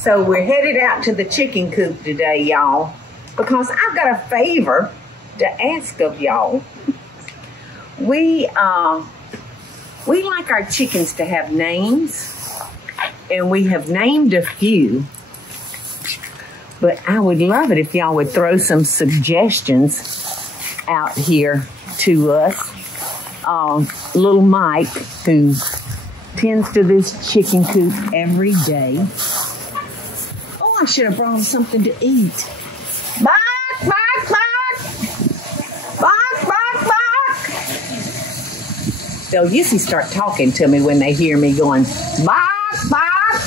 So we're headed out to the chicken coop today, y'all, because I've got a favor to ask of y'all. We like our chickens to have names, and we have named a few, but I would love it if y'all would throw some suggestions out here to us. Little Mike, who tends to this chicken coop every day. Oh, I should have brought him something to eat. Bark, bark, bark. Bark, bark, bark. They'll usually start talking to me when they hear me going, bark, bark,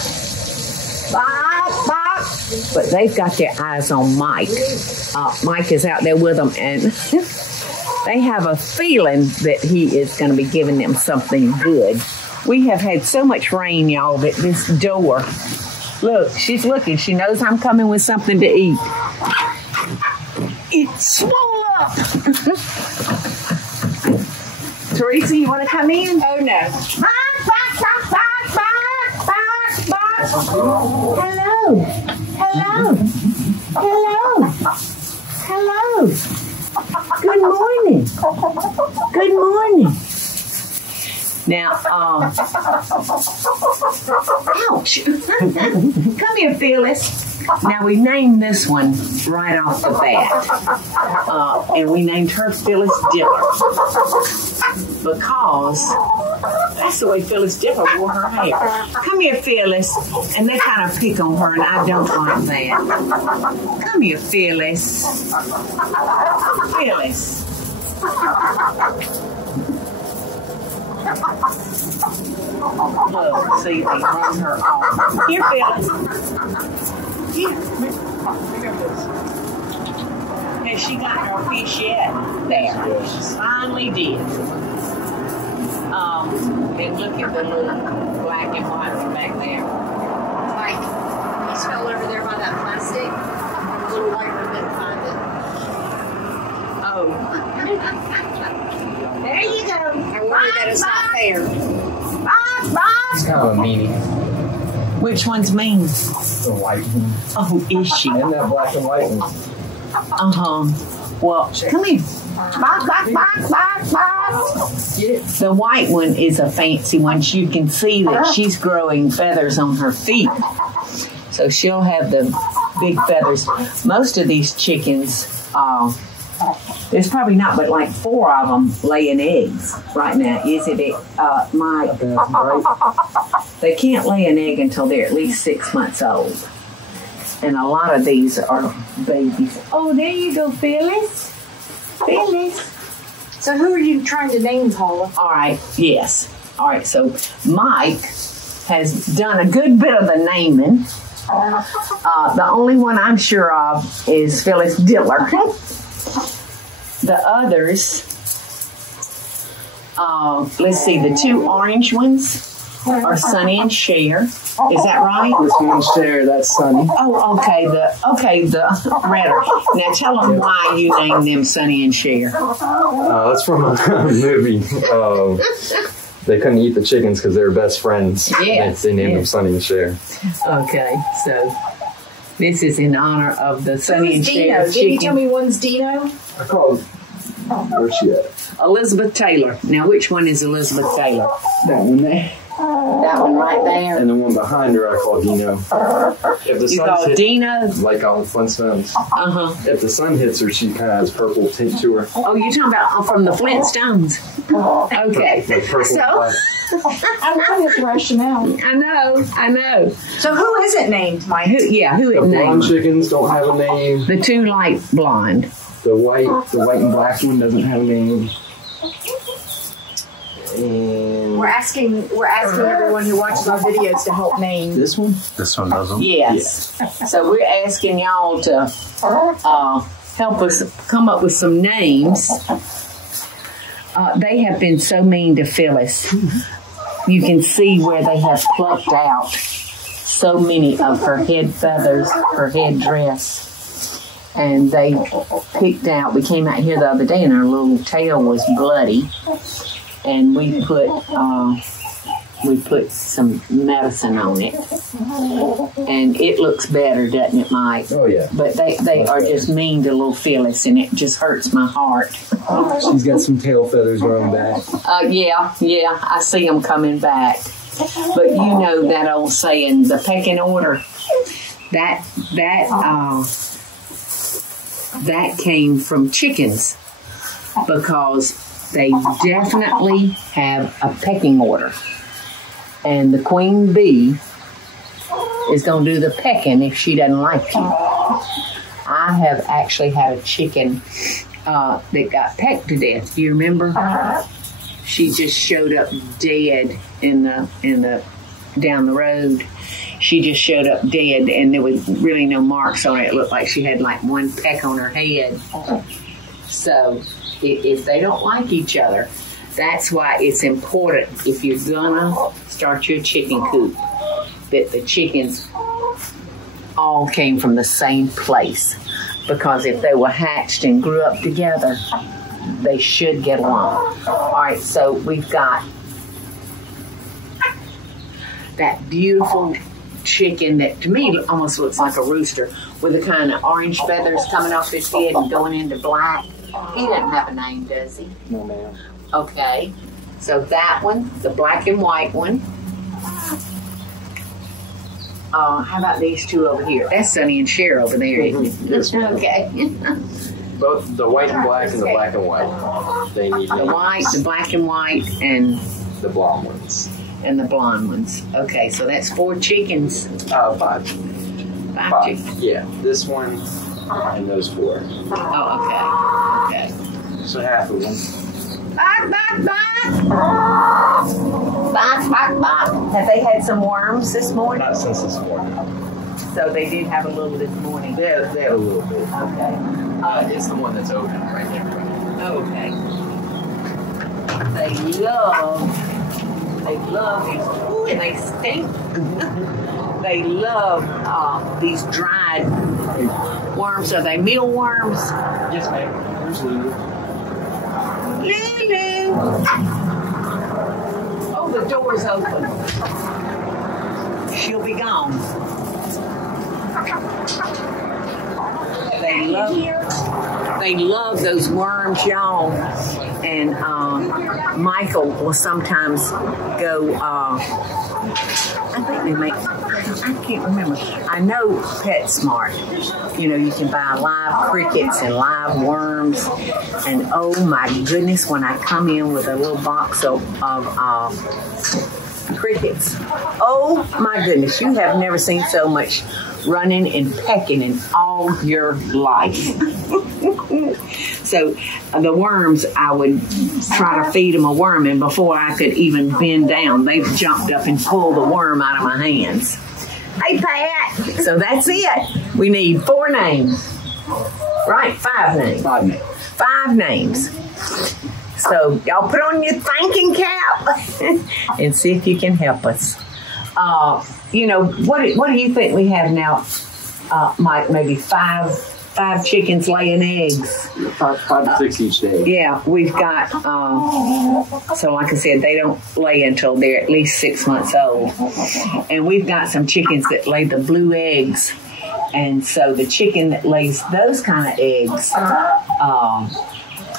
bark, bark. But they've got their eyes on Mike. Mike is out there with them, and they have a feeling that he is going to be giving them something good. We have had so much rain, y'all, that this door, look, she's looking. She knows I'm coming with something to eat. It's swole up. Teresa, you want to come in? Oh, no. Bark, bark, bark, bark, bark, bark, bark. Hello. Hello. Hello. Hello. Good morning. Good morning. Now, ouch. Come here, Phyllis. Now, we named this one right off the bat. And we named her Phyllis Diller. Because that's the way Phyllis Diller wore her hair. Come here, Phyllis. And they kind of pick on her, and I don't like that. Come here, Phyllis. Phyllis. Look, see, they run her off. Here, Phyllis. Here. Has she got her fish yet? There. She finally did. And look at the little black and white one back there. Like, he's fell over there by that plastic. The little white one didn't find it. Oh. There you go. I worry that it's not fair. It's kind of a meanie. Which one's mean? The white one. Oh, is she? And that black and white one. Well, come here. Bark, bark, bark, bark, bark. The white one is a fancy one. You can see that she's growing feathers on her feet. So she'll have the big feathers. Most of these chickens, there's probably not but like 4 of them laying eggs right now. Is it, Mike? They can't lay an egg until they're at least 6 months old. And a lot of these are babies. Oh, there you go, Phyllis. Phyllis. So who are you trying to name, Paula? All right, yes. All right, so Mike has done a good bit of the naming. The only one I'm sure of is Phyllis Diller. The others, let's see, the 2 orange ones are Sunny and Cher. Is that right? This one's Cher, that's Sunny. Oh, okay, the redder. Now tell them why you named them Sunny and Cher. That's from a movie. They couldn't eat the chickens because they were best friends. Yes. They named them Sunny and Cher. Okay, so this is in honor of the Sunny and Cher Dino? chicken. Did you tell me one's Dino? I called. Where's she at? Elizabeth Taylor. Now, which one is Elizabeth Taylor? That one there. That one right there. And the one behind her I call Dino. If the You call it Dino? Like all the Flintstones. If the sun hits her, she kind of has purple tint to her. Oh, you're talking about from the Flintstones. Okay. Like purple So, I love his rationale. I know. So who is it named, Mike? Who The it blonde named? chickens don't have a name. The 2 light blonde. The white and black one doesn't have a name. And We're asking everyone who watches our videos to help name. this one? This one doesn't. Yes. Yeah. So we're asking y'all to help us come up with some names. They have been so mean to Phyllis. You can see where they have plucked out so many of her head feathers, her head dress. And they picked out, we came out here the other day and her little tail was bloody. And we put we put some medicine on it, and it looks better, doesn't it, Mike? Oh, yeah. But they are just mean to little Phyllis, and it just hurts my heart. She's got some tail feathers growing back. Yeah, I see them coming back. But you know that old saying, the pecking order, that came from chickens, because they definitely have a pecking order. And the queen bee is going to do the pecking if she doesn't like you. I have actually had a chicken that got pecked to death. Do you remember? She just showed up dead in the down the road. She just showed up dead, and there was really no marks on it. It looked like she had like one peck on her head. So if they don't like each other, that's why it's important, if you're gonna start your chicken coop, that the chickens all came from the same place. Because if they were hatched and grew up together, they should get along. All right, so we've got that beautiful chicken that to me almost looks like a rooster, with the kind of orange feathers coming off his head and going into black. He doesn't have a name, does he? No, ma'am. Okay, so that one, the black and white one. How about these two over here? That's Sonny and Cher over there, isn't it? Yes, ma'am. Okay. Both the white and black and the black and white. They need The white, the black and white, and the blonde ones. and the blonde ones. Okay, so that's 4 chickens. 5. Five chickens. Yeah, this one and those 4. Oh, okay. Okay. So half of them. Bark, bark, bark. Bark, bark, bark. Have they had some worms this morning? Not since this morning. So they did have a little this morning. They had a little bit. Okay. It's the one that's open right there. Okay. They love these. Ooh, and they stink. They love these dried worms. Are they mealworms? Yes, ma'am. Here's Lulu. Lulu. Oh, the door's open. She'll be gone. They love those worms, y'all. And Michael will sometimes go, I think they make, I can't remember. I know PetSmart. You know, you can buy live crickets and live worms. And oh my goodness, when I come in with a little box of crickets, oh my goodness, you have never seen so much running and pecking in all your life. So the worms, I would try to feed them a worm, and before I could even bend down, they jumped up and pulled the worm out of my hands. Hey, Pat. So that's it. We need 4 names. Right, 5 names. 5 names. 5 names. So y'all put on your thinking cap and see if you can help us. You know, what do you think we have now, Mike? Maybe 5 chickens laying eggs. 5 to 6 each day. Yeah, we've got, so like I said, they don't lay until they're at least 6 months old. And we've got some chickens that lay the blue eggs. And so the chicken that lays those kind of eggs,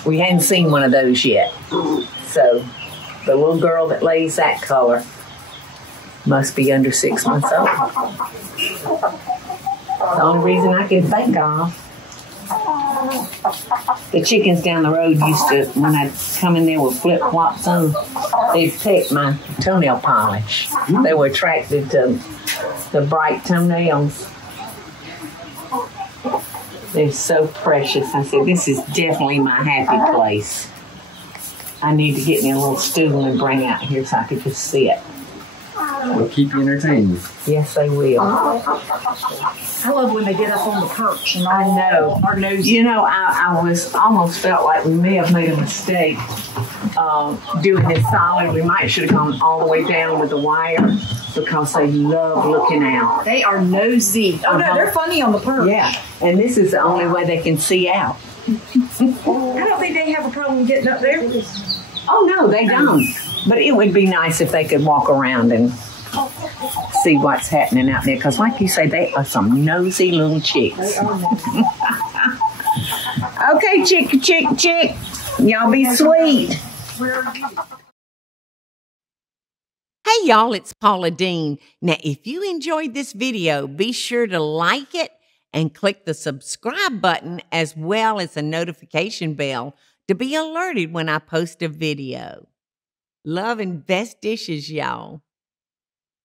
we hadn't seen one of those yet. So the little girl that lays that color must be under 6 months old. The only reason I can think of. The chickens down the road used to, when I'd come in there with flip-flops on, they'd peck my toenail polish. They were attracted to the bright toenails. They're so precious. I said, this is definitely my happy place. I need to get me a little stool and bring out here so I could just sit. They'll keep you entertained. Yes, they will. I love when they get up on the perch and I know. our noses. You know, I almost felt like we may have made a mistake doing this solid. We might should have gone all the way down with the wire because they love looking out. They are nosy. Oh no, they're funny on the perch. Yeah, and this is the only way they can see out. I don't think they have a problem getting up there. Oh no, they don't. But it would be nice if they could walk around and see what's happening out there. Because like you say, they are some nosy little chicks. Okay, chick. Y'all be sweet. Hey y'all, it's Paula Deen. Now, if you enjoyed this video, be sure to like it and click the subscribe button as well as the notification bell to be alerted when I post a video. Love and best dishes, y'all.